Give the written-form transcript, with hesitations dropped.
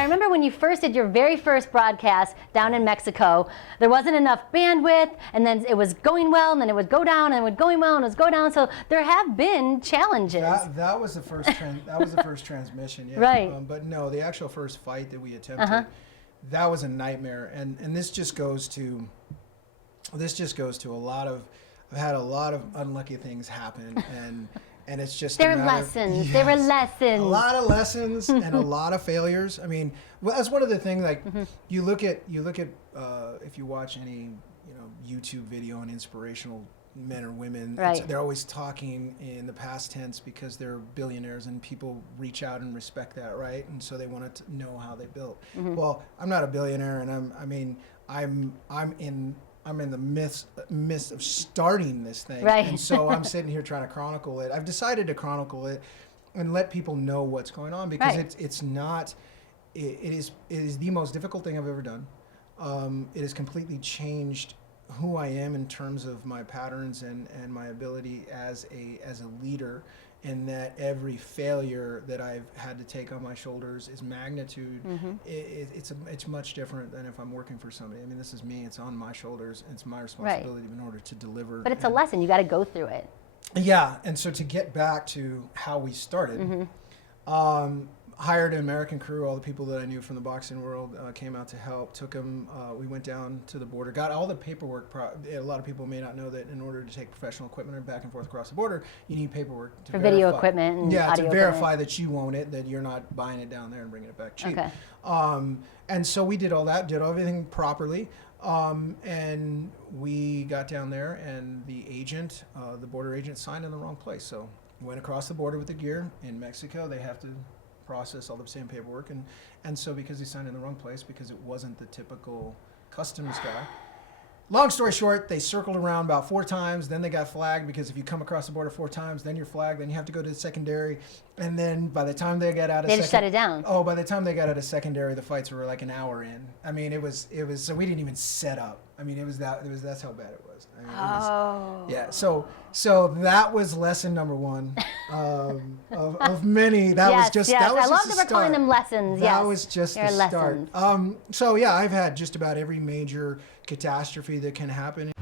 I remember when you first did your very first broadcast down in Mexico, there wasn't enough bandwidth, and then it was going well, and then it would go down, and it would going well, and it would go down. So there have been challenges. That was the first that was the first transmission, yeah. Right. But no, the actual first fight that we attempted, that was a nightmare, and this just goes to a lot of. I've had a lot of unlucky things happen, and it's just there were lessons. Yes, there were lessons. A lot of lessons and a lot of failures. I mean, well, that's one of the things. Like you look at if you watch any YouTube video on inspirational men or women, right. They're always talking in the past tense because they're billionaires and people reach out and respect that, right? And so they want to know how they built. Well, I'm not a billionaire, and I'm in the midst of starting this thing, right. And so I'm sitting here trying to chronicle it. I've decided to chronicle it and let people know what's going on because right. it is the most difficult thing I've ever done. It has completely changed who I am in terms of my patterns and my ability as a leader, and that every failure that I've had to take on my shoulders is magnitude. It's much different than if I'm working for somebody. I mean, this is me. It's on my shoulders. It's my responsibility in order to deliver. But it's a lesson. You got to go through it. Yeah, and so to get back to how we started, hired an American crew. All the people that I knew from the boxing world came out to help. Took them. We went down to the border. Got all the paperwork. A lot of people may not know that in order to take professional equipment back and forth across the border, you need paperwork to verify. Video equipment and audio to verify equipment. that you own it, that you're not buying it down there and bringing it back cheap. Okay. And so we did all that, did everything properly. And we got down there, and the agent, the border agent, signed in the wrong place. So we went across the border with the gear. In Mexico, they have to process all the same paperwork, and so because he signed in the wrong place, because it wasn't the typical customs guy. Long story short, they circled around about 4 times, then they got flagged, because if you come across the border 4 times, then you're flagged, then you have to go to the secondary, and then by the time they got out of they just shut it down. Oh, by the time they got out of secondary, the fights were like an hour in. I mean, it was so we didn't even set up. I mean, that's how bad it was. I mean, yeah. So that was lesson number 1 of many. That was just that was I love just that we're calling them lessons. That was just They're the start. lessons. So yeah, I've had just about every major catastrophe that can happen.